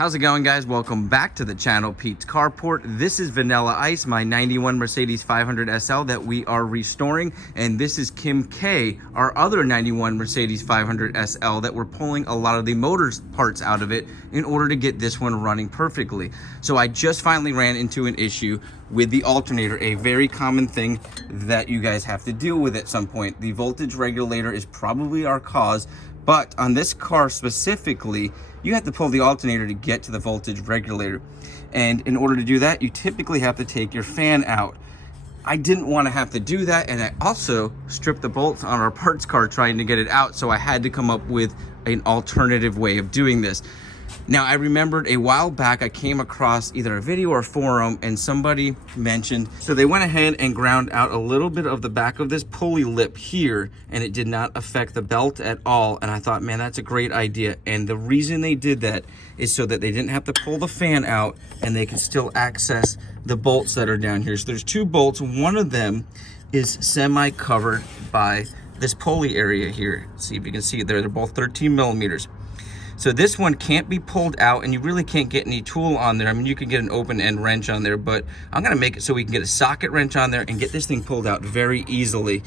How's it going, guys? Welcome back to the channel, Pete's Carport. This is Vanilla Ice, my 91 Mercedes 500 SL that we are restoring. And this is Kim K, our other 91 Mercedes 500 SL that we're pulling a lot of the motor parts out of it in order to get this one running perfectly. So I just finally ran into an issue with the alternator, a very common thing that you guys have to deal with at some point. The voltage regulator is probably our cause, but on this car specifically, you have to pull the alternator to get to the voltage regulator. And in order to do that, you typically have to take your fan out. I didn't want to have to do that, and I also stripped the bolts on our parts car trying to get it out, so I had to come up with an alternative way of doing this. Now, I remembered a while back I came across either a video or a forum, and somebody mentioned, so they went ahead and ground out a little bit of the back of this pulley lip here, and it did not affect the belt at all. And I thought, man, that's a great idea. And the reason they did that is so that they didn't have to pull the fan out and they can still access the bolts that are down here. So there's two bolts. One of them is semi-covered by this pulley area here. See if you can see it there. They're both 13 millimeters. So this one can't be pulled out, and you really can't get any tool on there. I mean, you can get an open end wrench on there, but I'm gonna make it so we can get a socket wrench on there and get this thing pulled out very easily.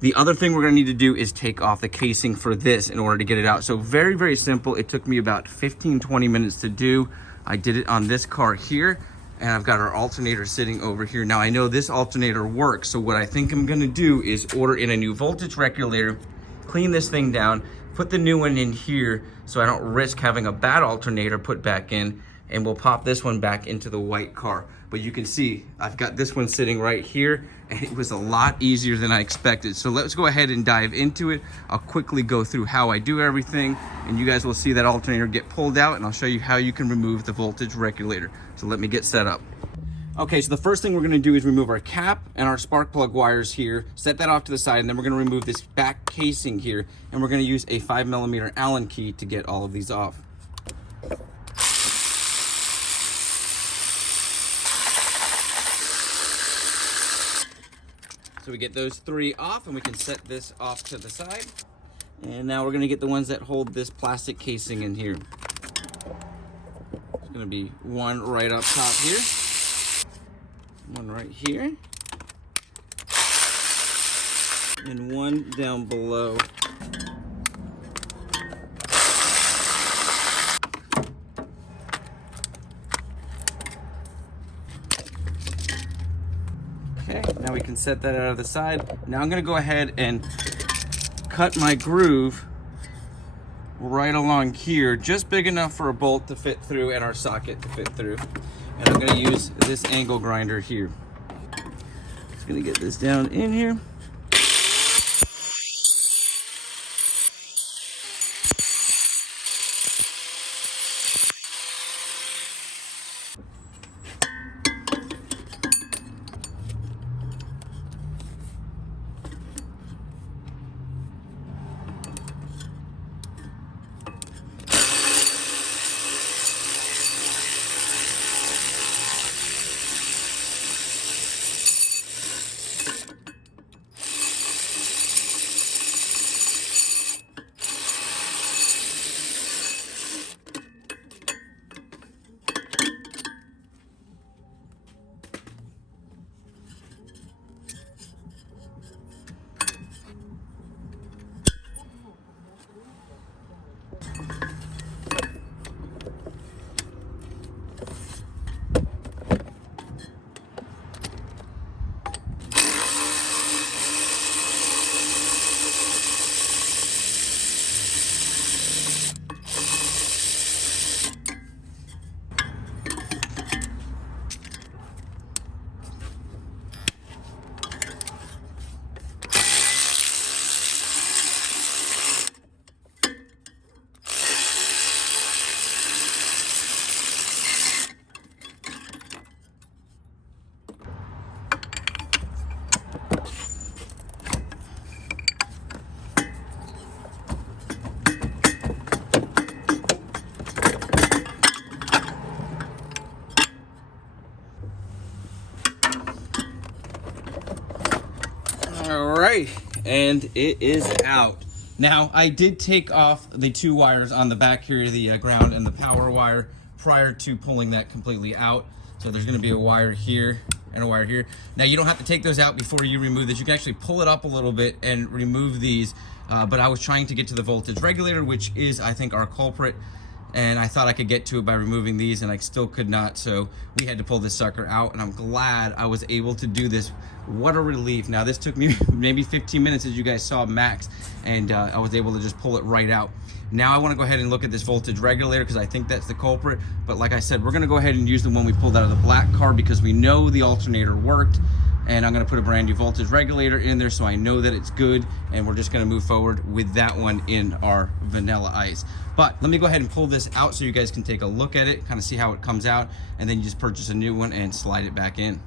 The other thing we're gonna need to do is take off the casing for this in order to get it out. So very, very simple. It took me about 15-20 minutes to do. I did it on this car here, and I've got our alternator sitting over here. Now I know this alternator works, so what I think I'm gonna do is order in a new voltage regulator, clean this thing down, put the new one in here so I don't risk having a bad alternator put back in, and we'll pop this one back into the white car. But you can see I've got this one sitting right here, and it was a lot easier than I expected. So let's go ahead and dive into it. I'll quickly go through how I do everything, and you guys will see that alternator get pulled out, and I'll show you how you can remove the voltage regulator. So let me get set up. Okay, so the first thing we're gonna do is remove our cap and our spark plug wires here, set that off to the side, and then we're gonna remove this back casing here, and we're gonna use a 5mm Allen key to get all of these off. So we get those three off, and we can set this off to the side. And now we're gonna get the ones that hold this plastic casing in here. There's gonna be one right up top here. One right here, and one down below. Okay, now we can set that out of the side. Now I'm gonna go ahead and cut my groove right along here, just big enough for a bolt to fit through and our socket to fit through. And I'm gonna use this angle grinder here. Just gonna get this down in here. All right, and it is out. Now, I did take off the two wires on the back here, the ground and the power wire, prior to pulling that completely out. So there's going to be a wire here and a wire here. Now you don't have to take those out before you remove this. You can actually pull it up a little bit and remove these, but I was trying to get to the voltage regulator, which is, I think, our culprit, and I thought I could get to it by removing these, and I still could not, so we had to pull this sucker out, and I'm glad I was able to do this. What a relief. Now this took me maybe 15 minutes, as you guys saw max, and I was able to just pull it right out. Now I want to go ahead and look at this voltage regulator because I think that's the culprit, but like I said, we're going to go ahead and use the one we pulled out of the black car because we know the alternator worked, and I'm going to put a brand new voltage regulator in there so I know that it's good, and we're just going to move forward with that one in our vanilla ice. But let me go ahead and pull this out so you guys can take a look at it, kind of see how it comes out, and then you just purchase a new one and slide it back in.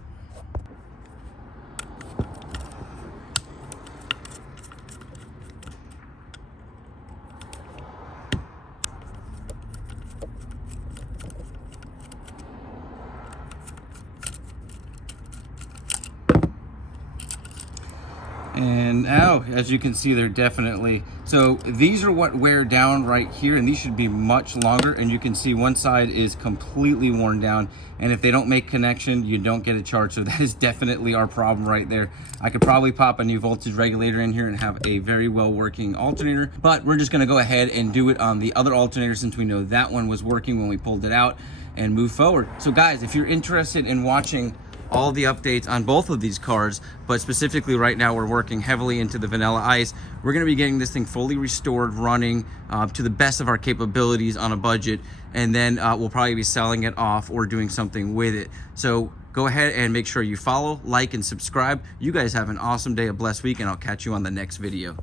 And now, as you can see, they're definitely, so these are what wear down right here, and these should be much longer, and you can see one side is completely worn down, and if they don't make connection, you don't get a charge. So that is definitely our problem right there. I could probably pop a new voltage regulator in here and have a very well working alternator, but we're just gonna go ahead and do it on the other alternator since we know that one was working when we pulled it out, and move forward. So guys, if you're interested in watching all the updates on both of these cars, but specifically right now we're working heavily into the vanilla ice. We're going to be getting this thing fully restored, running to the best of our capabilities on a budget, and then we'll probably be selling it off or doing something with it. So go ahead and make sure you follow, like, and subscribe. You guys have an awesome day, a blessed week, and I'll catch you on the next video.